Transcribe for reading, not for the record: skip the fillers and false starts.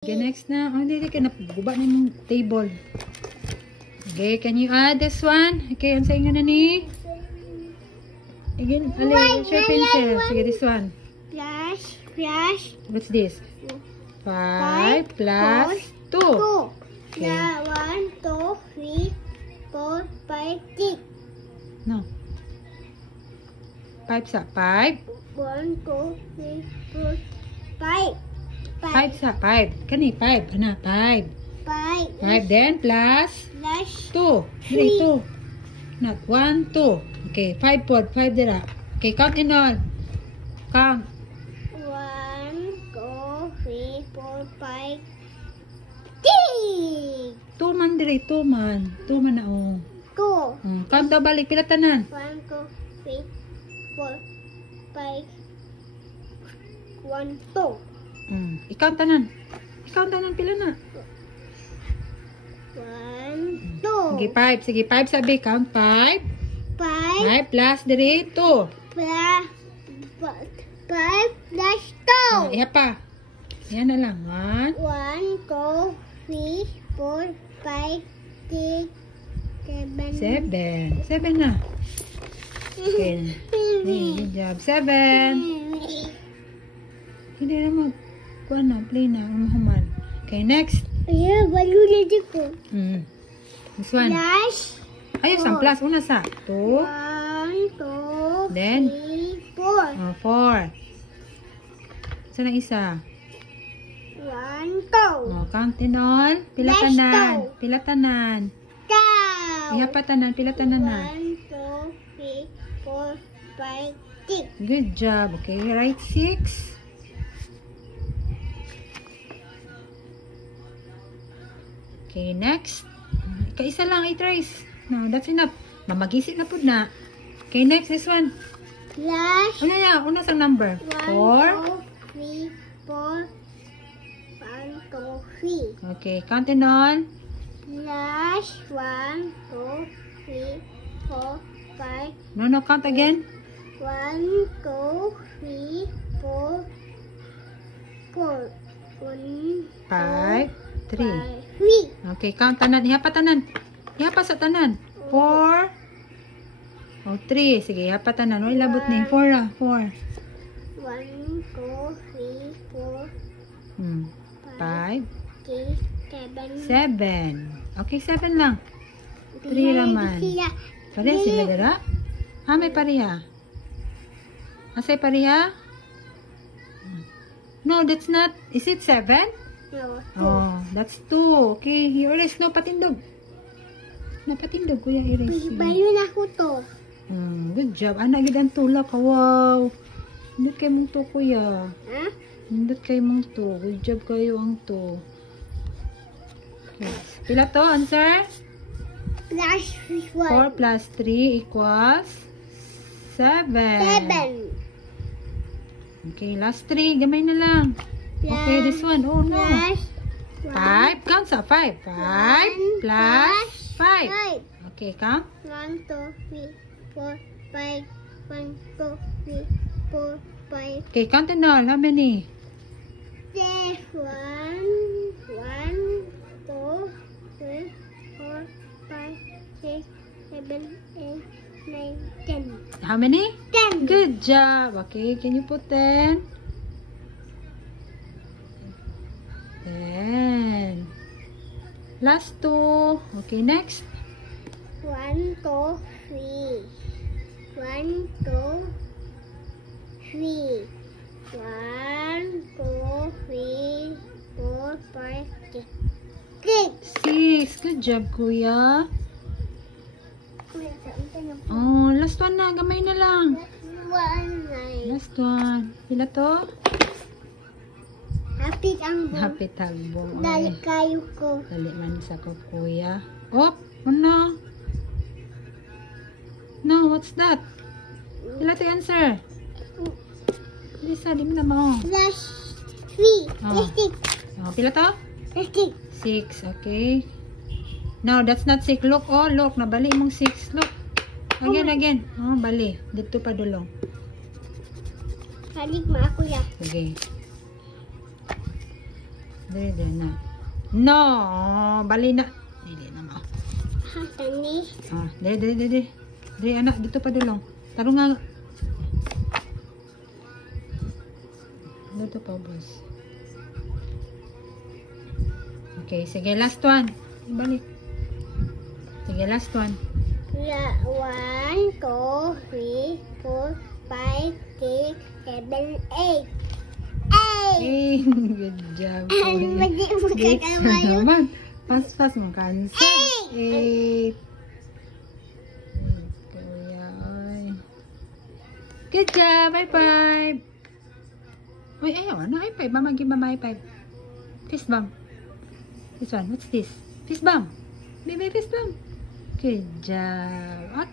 Okay, next na. Oh, hindi ka naguba na yung table. Okay, can you add this one? Okay, ang sayo nga na ni? Again, what's your pencil? Sige, this one. Plus. What's this? 5 plus 2. Okay. Yeah, 1, 2, 3, 4, 5, 6. No. 5 sa 5. 1, 2, 3, 4, 5. 5 sa 5. Kani 5. Ano? 5. 5 then plus 2. Dili 2. Not 1, 2. Okay, 5 pod. 5 dira. Okay, count in all. Count. 1, 2, 3, 4, 5, 6. 2 man diri. 2 man. 2 man na oh. 2. Count daw balik. Pila tanan? 1, 2, 3, 4, 5, 1, 2. Ikaw tanan. Ikaw tanan pila na? 1, 2. Sige, 5. Sige, 5 sabi. Count 5. 5 5 plus diri 2. plus 5 plus 2. Iya pa. Yan na lang. 1. 1, 2, 3, 4, 5, 6, 7. 7 na. Okay. Good job. 7. Hindi na kuha na. Play na. Human. Okay, next. Ayan, balu na dito. This one. Plus. Ayos ang plus. Una sa 2. 1, 2, Then? 3, 4. 4. Saan ang isa? 1, 2. Count in all. Pila Last tanan. two. Pila tanan. Down. Iya pa tanan. Pila tanan na. 1, 2, 3, 4, 5, 6. Good job. Okay, write 6. Okay, next. Kaisa lang i-trace. No, that's enough. Mamagisip na po na. Okay, next. This one. Plus. Una ya. Una sa number. 4. 1, 2, 3, 4. 1, 2, 3. Okay, count in all. Plus 1, 2, 3, 4, 5. No, count again. 1, 2, 3, 4, 4. 1, 5, 3. 3. Okay, count tanan. Ihapa tanan. Ihapa sa tanan. 4. Oh, 3. Sige, ihapa tanan. Wala labot ni. 4 ah. 4. 1, 2, 3, 4, 5. 6, 7. 7. Okay, 7 lang. 3 naman. Pareha sila dira? Ha, may pareha. Asay pareha? No, that's not. Is it 7? No, 2. Oh, that's 2. Okay, erase. No, patindog. No, patindog, kuya. Erase. Bayo na ko to. Good job. Anak, gid tulak. Wow. Hindot kayo mong to, kuya. Ha? Hindot kayo mong to. Good job kayo ang to. Okay. Pila to? Answer? Plus 4 1. plus 3 equals 7. 7. Okay, last 3. Gamay na lang. Okay, this one. Oh, no. Plus 5. Count sa 5. 5 plus 5. 5. Okay, count. 1, 2, 3, 4, 5. 1, 2, 3, 4, 5. Okay, count and all. How many? 1, 1, 2, 3, 4, 5, 6, 7, 8, 9, 10. How many? 10. Good job. Okay, can you put 10? 10. Last 2. Okay, next. 1, 2, 3. 1, 2, 3. 1, 2, 3, 4, 5, 6. 6. Good job, kuya. Oh, last one na. Gamay na lang. 1, 9. Last one. Pila to? Hapit ang buong. Happy talbong. Dali kayo ko. Dali man sa ko, kuya. Oh, no. No, what's that? Pila to answer? Lisa, di mo na mo. Plus 3. Oh. 6. Oh, pila to? 6. 6, okay. No, that's not 6. Look, oh, look. Nabali mong 6. Look. Again. Oh, bali. Dito pa dulong. Halig ma ako ya. Okay. Dili na. No, bali na. Dili na mo. Tani. Dili. Dili anak, dito pa dulong. Tarong nga. Dito pa, boss. Okay, sige, last one. Ibalik. Sige, last one. 1, 2, 3, 4, 5, 6, 7, 8. Hey, good job. Mali mo Eight kakama na yun. naman. Pas mo cancel. 8. Kuya, ay. Good job. High five. Uy, ayaw na. High five. Mama, give mama high five. Fist bump. This one. What's this? Fist bump. Baby, fist bump. Good job. Okay.